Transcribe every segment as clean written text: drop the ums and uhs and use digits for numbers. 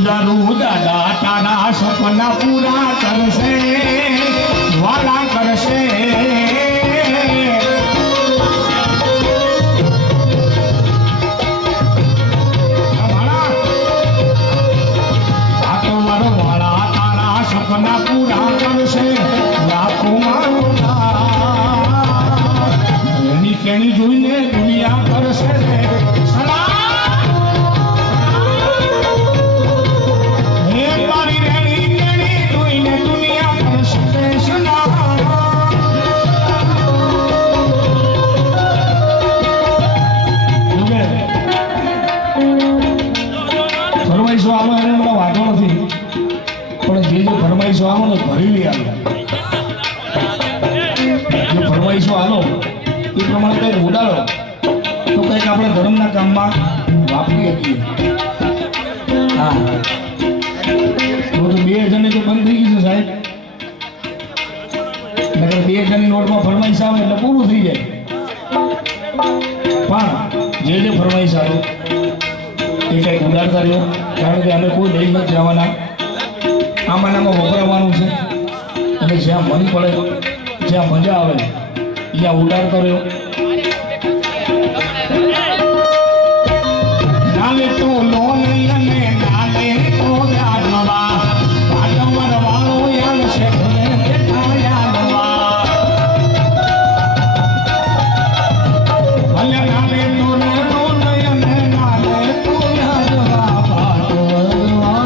જુદારું દાદા તારા સપના પૂરા કરશે વાલા કરશે સપના પૂરા કરશે લાખોમાં એની કેણી જોઈને દુનિયા કરશે હે મારી રેણી કેણી જોઈને દુનિયા કરશે ફરમાઈશો આવો એને મને વાંધો નથી પણ જે ફરમાઈશો આવો ને ભરી લઈ આવે જે ફરમાઈશો આવો એ પ્રમાણે કંઈક ઉડાડો તો કંઈક આપણે ધર્મના કામમાં વાપરી શકીએ હા તો 2000 તો બંધ થઈ ગયું છે સાહેબ નકર 2000ની નોટમાં ફરમાઈશ આવે એટલે પૂરું થઈ જાય પણ જે ફરમાઈશ આવે એ કંઈક ઉડાડતા રહ્યો કારણ કે અમે કોઈ લઈ નથી જવાના આમાં વપરાવાનું છે અને જ્યાં મન પડે જ્યાં મજા આવે ત્યાં ઉડાડતો રહ્યો નાલે તો લોન અને નાલે તો યાદવા પાટમર વાળો યાદ છે ઘરે બેઠા યાદવા ભલે નાલે તો લોન અને નાલે તો યાદવા પાટમર વાળો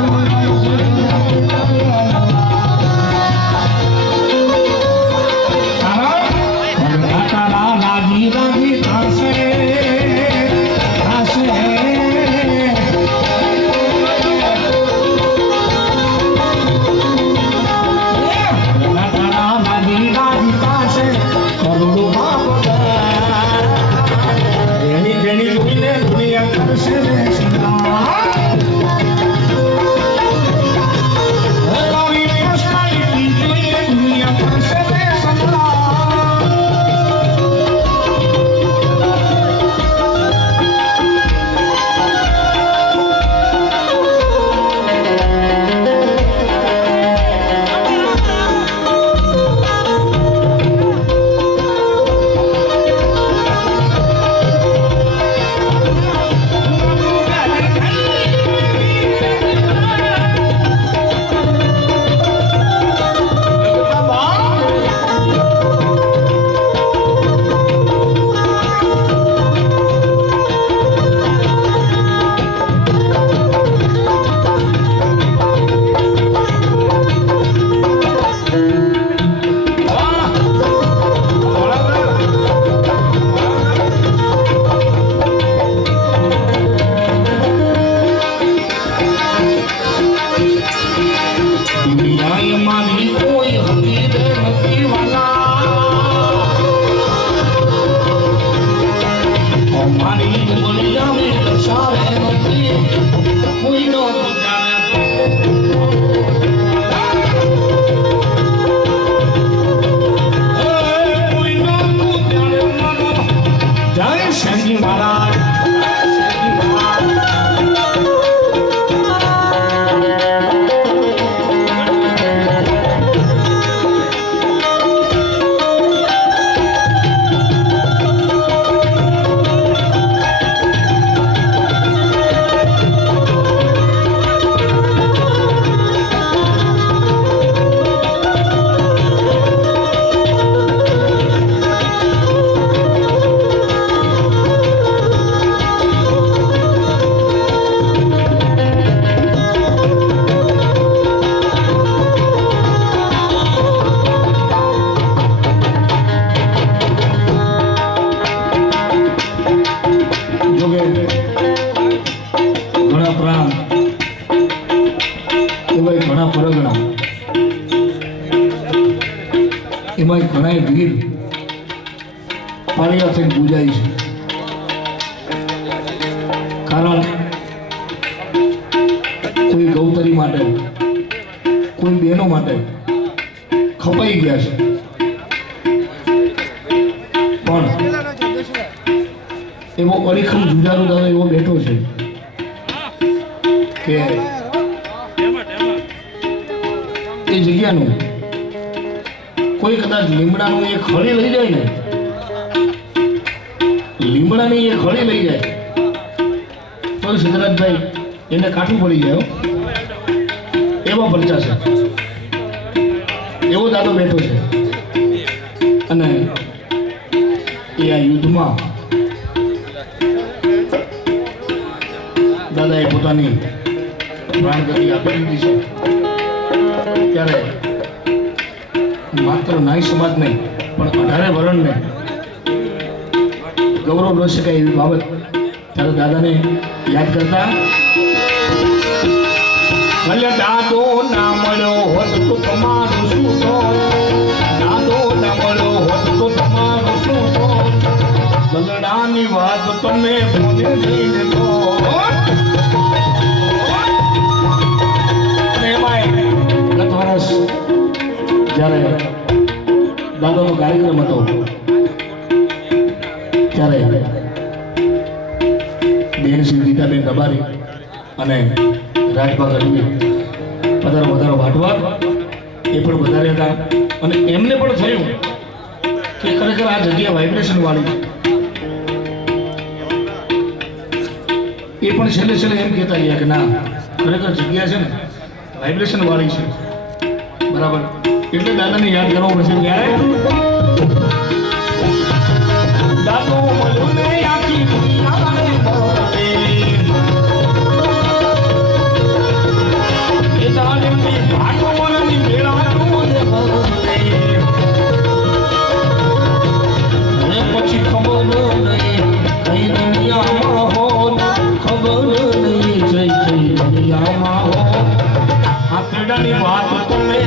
એમાં ઘણા વીર પાણીયા થઈને પૂજાય છે કારણ કોઈ ગૌતરી માટે કોઈ બહેનો માટે ખપાઈ ગયા છે પણ એવો અડીખમ જુજારો દાદા એવો બેઠો છે કે એ જગ્યાનું કોઈ કદાચ લીમડાનું એક ખળી લઈ જાય ને, લીમડાની એક ખળી લઈ જાય તો સિદ્ધરાજભાઈ એને કાઠું પડી જાય હો. એવા પરચા છે, એવો દાદો બેઠો છે. અને એ આ યુદ્ધમાં દાદાએ પોતાની પ્રાણગતિ આપી દીધી છે. ત્યારે માત્ર નાઈ સમાજ નહીં પણ 18 વર્ણને ગૌરવ ન શકાય એવી બાબત ત્યારે દાદાને યાદ કરતા, ભલે દાદો ના મળ્યો હોત તો તમારું શું થોત, દાદો ના મળ્યો હોત તો તમારું શું થોત, દલડાની વાત તમે કોને જઈને કહો. અને એમાંય ગત વર્ષ જ્યારે દાદાનો કાર્યક્રમ હતો ત્યારે બેન શ્રી ગીતાબેન રબારી અને રાજભા ગઢવી વધારો વાટવા એ પણ વધારે હતા. અને એમને પણ થયું કે ખરેખર આ જગ્યા વાઇબ્રેશન વાળી છે. એ પણ છેલ્લે એમ કહેતા ગયા કે ના, ખરેખર જગ્યા છે ને વાઇબ્રેશન વાળી છે. બરાબર, એટલે દાદાને યાદ કરવો પડશે. દાદો મળ્યો ને આખી દુનિયાને મળે, એ દાદાની ભાગવવાની મેળાનું મળે. અને પછી ખબર નહીં કઈ દુનિયામાં હો, ખબર નહીં જઈ દુનિયામાં હો. આ પેડાની વાત તમે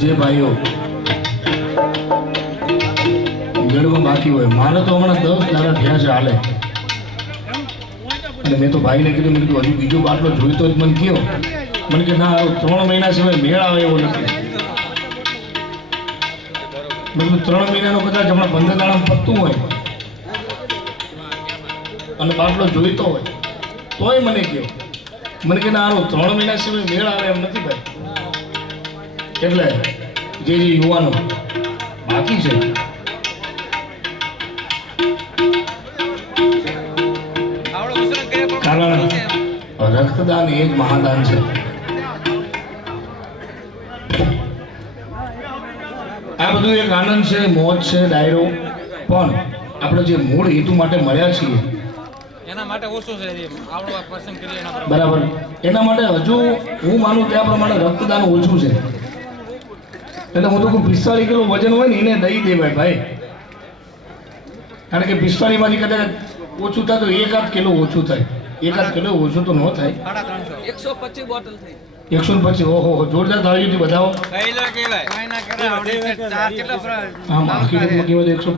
જે ભાઈઓ ગઢમાં બાકી હોય, મારે તો હમણાં 10 દાડા થયા છે હાલે. અને મેં તો ભાઈને કીધું, મેં કીધું હજુ બીજો બાટલો જોઈતો જ મને કયો. મને કે ના, 3 મહિના સિવાય મેળ આવે એવો નથી. મેં કીધું 3 મહિનાનો કદાચ હમણાં 15 દાડા પતતું હોય અને બાટલો જોઈતો હોય તોય મને કયો. મને કે ના, 3 મહિના સિવાય મેળ આવે એમ નથી ભાઈ. એટલે જે યુવાનો બાકી છે કારણ રક્તદાન એ જ મહાદાન છે. આ બધું એક આનંદ છે, મોજ છે, ડાયરો. પણ આપણે જે મૂળ હેતુ માટે મળ્યા છીએ એના માટે ઓછું છે આવડો પસંદ કરીએ એના બરાબર, એના માટે હજુ હું માનું ત્યાં પ્રમાણે રક્તદાન ઓછું છે. એટલે હું તો 45 કિલો વજન હોય ને એને દઈ દેવાય ભાઈ. કારણ કે 45 માંથી કદાચ ઓછું થાય તો 1-8 કિલો ઓછું થાય. 1-8 કિલો ઓછું તો ન થાય. 125 બોટલ થઈ. 125. ઓહો, જોરદાર તાળીઓથી બધાઓ. કઈલા કેવાય. આમ હકીકતમાં કહેવાય 100